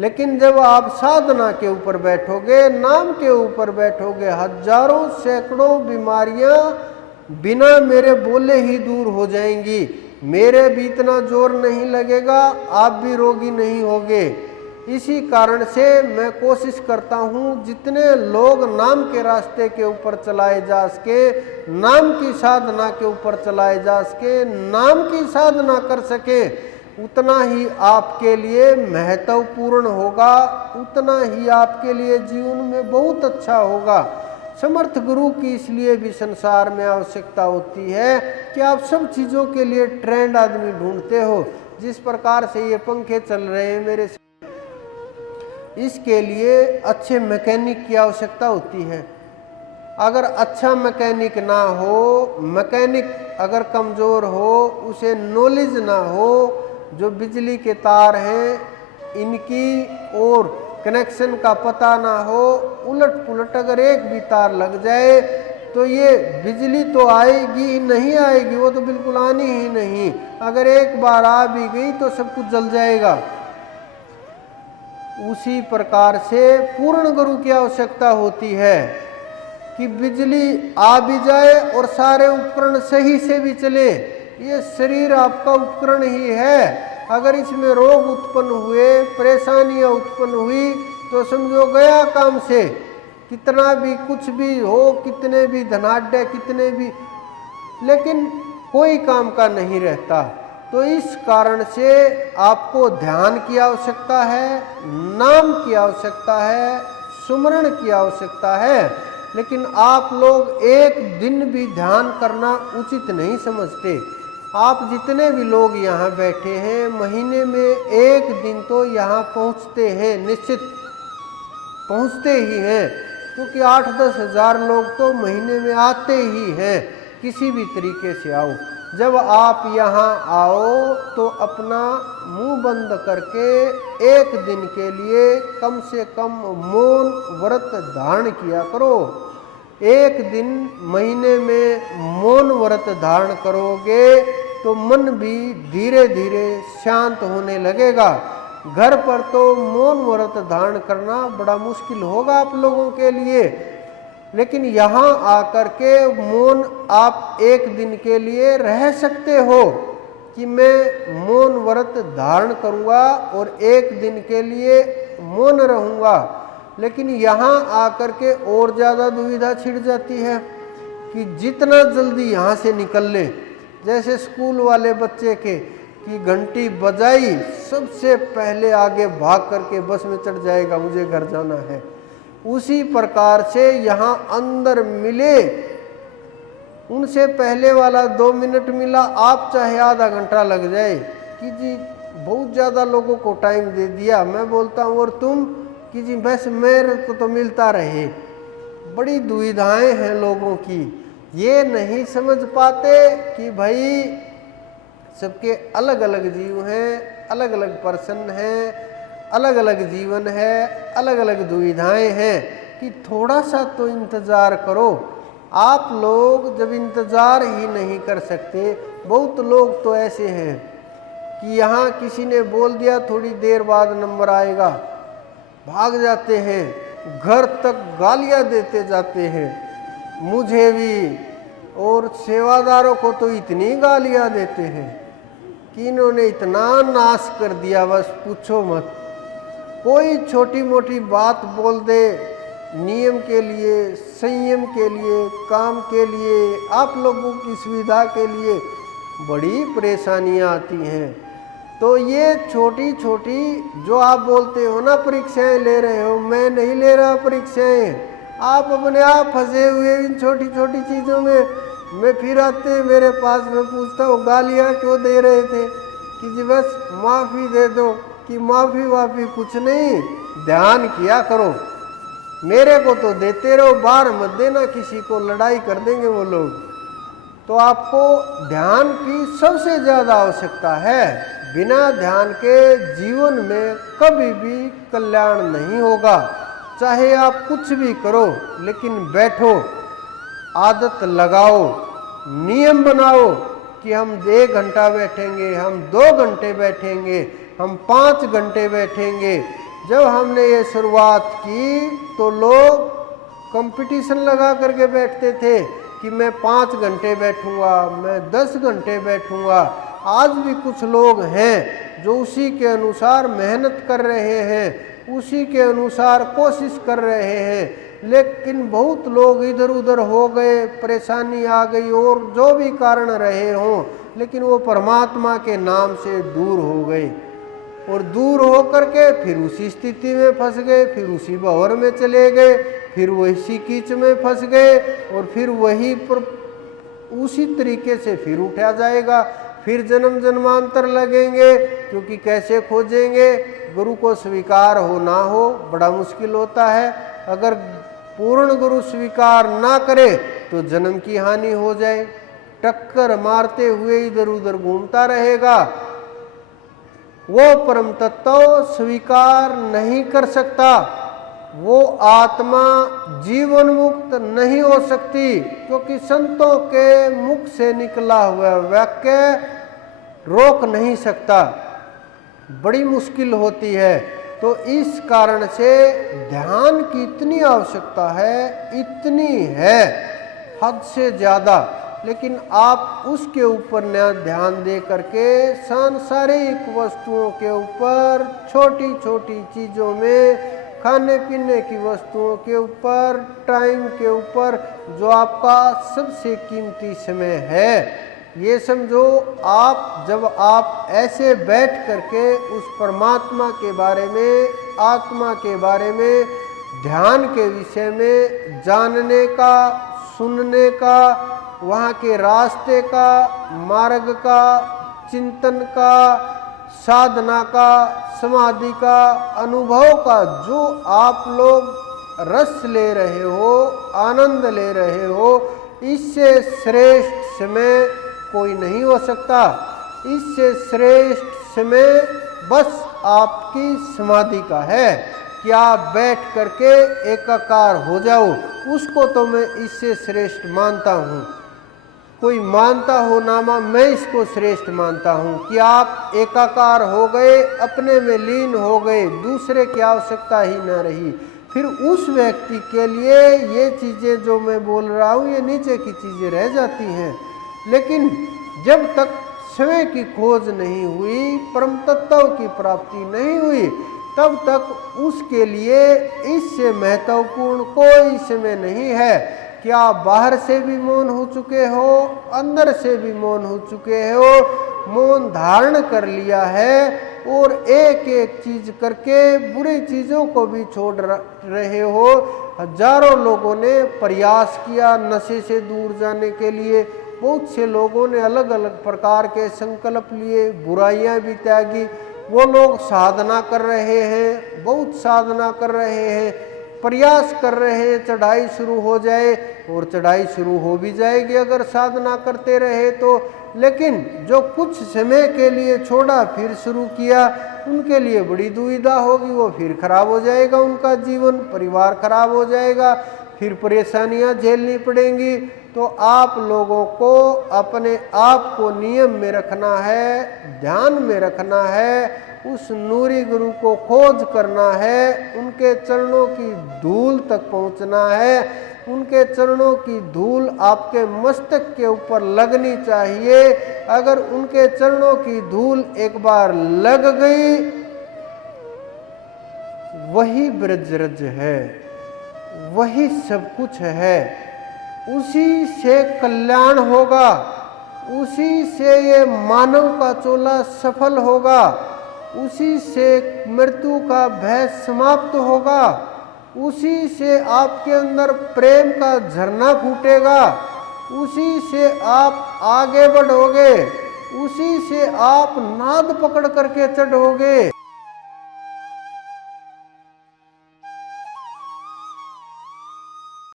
लेकिन जब आप साधना के ऊपर बैठोगे, नाम के ऊपर बैठोगे, हजारों सैकड़ों बीमारियां बिना मेरे बोले ही दूर हो जाएंगी। मेरे भी इतना जोर नहीं लगेगा, आप भी रोगी नहीं होगे। इसी कारण से मैं कोशिश करता हूँ जितने लोग नाम के रास्ते के ऊपर चलाए जा सके, नाम की साधना के ऊपर चलाए जा सके, नाम की साधना कर सके, उतना ही आपके लिए महत्वपूर्ण होगा, उतना ही आपके लिए जीवन में बहुत अच्छा होगा। समर्थ गुरु की इसलिए भी संसार में आवश्यकता होती है कि आप सब चीज़ों के लिए ट्रेंड आदमी ढूंढते हो। जिस प्रकार से ये पंखे चल रहे हैं मेरे, इसके लिए अच्छे मैकेनिक की आवश्यकता होती है। अगर अच्छा मैकेनिक ना हो, मैकेनिक अगर कमज़ोर हो, उसे नॉलेज ना हो, जो बिजली के तार हैं इनकी और कनेक्शन का पता ना हो, उलट पुलट अगर एक भी तार लग जाए तो ये बिजली तो आएगी ही नहीं आएगी, वो तो बिल्कुल आनी ही नहीं। अगर एक बार आ भी गई तो सब कुछ जल जाएगा। उसी प्रकार से पूर्ण गुरु की आवश्यकता होती है कि बिजली आ भी जाए और सारे उपकरण सही से भी चले। ये शरीर आपका उपकरण ही है। अगर इसमें रोग उत्पन्न हुए, परेशानियां उत्पन्न हुई तो समझो गया काम से। कितना भी कुछ भी हो, कितने भी धनाढ्य, कितने भी, लेकिन कोई काम का नहीं रहता। तो इस कारण से आपको ध्यान की आवश्यकता है, नाम की आवश्यकता है, सुमरण की आवश्यकता है। लेकिन आप लोग एक दिन भी ध्यान करना उचित नहीं समझते। आप जितने भी लोग यहाँ बैठे हैं, महीने में एक दिन तो यहाँ पहुँचते हैं, निश्चित पहुँचते ही हैं, क्योंकि 8-10 हज़ार लोग तो महीने में आते ही हैं। किसी भी तरीके से आओ। जब आप यहाँ आओ तो अपना मुंह बंद करके एक दिन के लिए कम से कम मौन व्रत धारण किया करो। एक दिन महीने में मौन व्रत धारण करोगे तो मन भी धीरे धीरे शांत होने लगेगा। घर पर तो मौन व्रत धारण करना बड़ा मुश्किल होगा आप लोगों के लिए, लेकिन यहाँ आकर के मौन आप एक दिन के लिए रह सकते हो कि मैं मौन व्रत धारण करूँगा और एक दिन के लिए मौन रहूँगा। लेकिन यहाँ आकर के और ज़्यादा दुविधा छिड़ जाती है कि जितना जल्दी यहाँ से निकल ले। जैसे स्कूल वाले बच्चे के कि घंटी बजाई सबसे पहले आगे भाग करके बस में चढ़ जाएगा, मुझे घर जाना है। उसी प्रकार से यहाँ अंदर मिले, उनसे पहले वाला 2 मिनट मिला, आप चाहे आधा घंटा लग जाए कि जी बहुत ज़्यादा लोगों को टाइम दे दिया। मैं बोलता हूँ और तुम कि जी बस मेरे को तो मिलता रहे। बड़ी दुविधाएं हैं लोगों की, ये नहीं समझ पाते कि भाई सबके अलग अलग जीव हैं, अलग अलग पर्सन हैं, अलग अलग जीवन है, अलग अलग दुविधाएं हैं कि थोड़ा सा तो इंतज़ार करो। आप लोग जब इंतज़ार ही नहीं कर सकते, बहुत लोग तो ऐसे हैं कि यहाँ किसी ने बोल दिया थोड़ी देर बाद नंबर आएगा, भाग जाते हैं, घर तक गालियाँ देते जाते हैं, मुझे भी और सेवादारों को तो इतनी गालियाँ देते हैं कि इन्होंने इतना नाश कर दिया, बस पूछो मत। कोई छोटी मोटी बात बोल दे, नियम के लिए, संयम के लिए, काम के लिए, आप लोगों की सुविधा के लिए बड़ी परेशानियां आती हैं। तो ये छोटी छोटी जो आप बोलते हो ना परीक्षाएं ले रहे हो, मैं नहीं ले रहा परीक्षाएं। आप अपने आप फंसे हुए इन छोटी छोटी चीज़ों में। मैं फिर आते मेरे पास, मैं पूछता हूँ गालियाँ क्यों दे रहे थे कि जी बस माफ़ी दे दो, कि माफ़ी वाफ़ी कुछ नहीं, ध्यान किया करो। मेरे को तो देते रहो, बाहर मत देना किसी को, लड़ाई कर देंगे वो लोग। तो आपको ध्यान की सबसे ज़्यादा आवश्यकता है। बिना ध्यान के जीवन में कभी भी कल्याण नहीं होगा। चाहे आप कुछ भी करो, लेकिन बैठो, आदत लगाओ, नियम बनाओ कि हम 1 घंटा बैठेंगे, हम 2 घंटे बैठेंगे, हम 5 घंटे बैठेंगे। जब हमने ये शुरुआत की तो लोग कंपटीशन लगा करके बैठते थे कि मैं 5 घंटे बैठूंगा, मैं 10 घंटे बैठूंगा। आज भी कुछ लोग हैं जो उसी के अनुसार मेहनत कर रहे हैं, उसी के अनुसार कोशिश कर रहे हैं, लेकिन बहुत लोग इधर उधर हो गए, परेशानी आ गई और जो भी कारण रहे हों, लेकिन वो परमात्मा के नाम से दूर हो गए और दूर हो करके फिर उसी स्थिति में फंस गए, फिर उसी भंवर में चले गए, फिर वही कीच में फंस गए और फिर वही उसी तरीके से फिर उठा जाएगा, फिर जन्म जन्मांतर लगेंगे, क्योंकि कैसे खोजेंगे? गुरु को स्वीकार हो ना हो बड़ा मुश्किल होता है। अगर पूर्ण गुरु स्वीकार ना करे तो जन्म की हानि हो जाए, टक्कर मारते हुए इधर उधर घूमता रहेगा, वो परम तत्व स्वीकार नहीं कर सकता, वो आत्मा जीवन मुक्त नहीं हो सकती, क्योंकि संतों के मुख से निकला हुआ वाक्य रोक नहीं सकता, बड़ी मुश्किल होती है। तो इस कारण से ध्यान की इतनी आवश्यकता है, इतनी है हद से ज़्यादा, लेकिन आप उसके ऊपर न ध्यान दे करके सांसारिक वस्तुओं के ऊपर, छोटी छोटी चीज़ों में, खाने पीने की वस्तुओं के ऊपर, टाइम के ऊपर, जो आपका सबसे कीमती समय है, ये समझो आप जब आप ऐसे बैठ करके उस परमात्मा के बारे में, आत्मा के बारे में, ध्यान के विषय में जानने का, सुनने का, वहाँ के रास्ते का, मार्ग का, चिंतन का, साधना का, समाधि का, अनुभव का जो आप लोग रस ले रहे हो, आनंद ले रहे हो, इससे श्रेष्ठ समय कोई नहीं हो सकता। इससे श्रेष्ठ समय बस आपकी समाधि का है कि आप बैठ करके एकाकार हो जाओ, उसको तो मैं इससे श्रेष्ठ मानता हूँ। कोई मानता हो ना मान, मैं इसको श्रेष्ठ मानता हूँ कि आप एकाकार हो गए, अपने में लीन हो गए, दूसरे की आवश्यकता ही ना रही। फिर उस व्यक्ति के लिए ये चीज़ें जो मैं बोल रहा हूँ ये नीचे की चीज़ें रह जाती हैं, लेकिन जब तक स्वयं की खोज नहीं हुई, परम तत्व की प्राप्ति नहीं हुई, तब तक उसके लिए इससे महत्वपूर्ण कोई समय नहीं है कि आप बाहर से भी मौन हो चुके हो, अंदर से भी मौन हो चुके हो, मौन धारण कर लिया है और एक एक चीज करके बुरी चीज़ों को भी छोड़ रहे हो। हजारों लोगों ने प्रयास किया नशे से दूर जाने के लिए, बहुत से लोगों ने अलग अलग प्रकार के संकल्प लिए, बुराइयां भी त्यागी, वो लोग साधना कर रहे हैं, बहुत साधना कर रहे हैं, प्रयास कर रहे हैं चढ़ाई शुरू हो जाए, और चढ़ाई शुरू हो भी जाएगी अगर साधना करते रहे तो। लेकिन जो कुछ समय के लिए छोड़ा फिर शुरू किया, उनके लिए बड़ी दुविधा होगी, वो फिर खराब हो जाएगा, उनका जीवन परिवार खराब हो जाएगा, फिर परेशानियां झेलनी पड़ेंगी। तो आप लोगों को अपने आप को नियम में रखना है, ध्यान में रखना है, उस नूरी गुरु को खोज करना है, उनके चरणों की धूल तक पहुंचना है, उनके चरणों की धूल आपके मस्तक के ऊपर लगनी चाहिए। अगर उनके चरणों की धूल एक बार लग गई, वही ब्रजरज है, वही सब कुछ है, उसी से कल्याण होगा, उसी से ये मानव का चोला सफल होगा, उसी से मृत्यु का भय समाप्त होगा, उसी से आपके अंदर प्रेम का झरना फूटेगा, उसी से आप आगे बढ़ोगे, उसी से आप नाद पकड़ करके चढ़ोगे।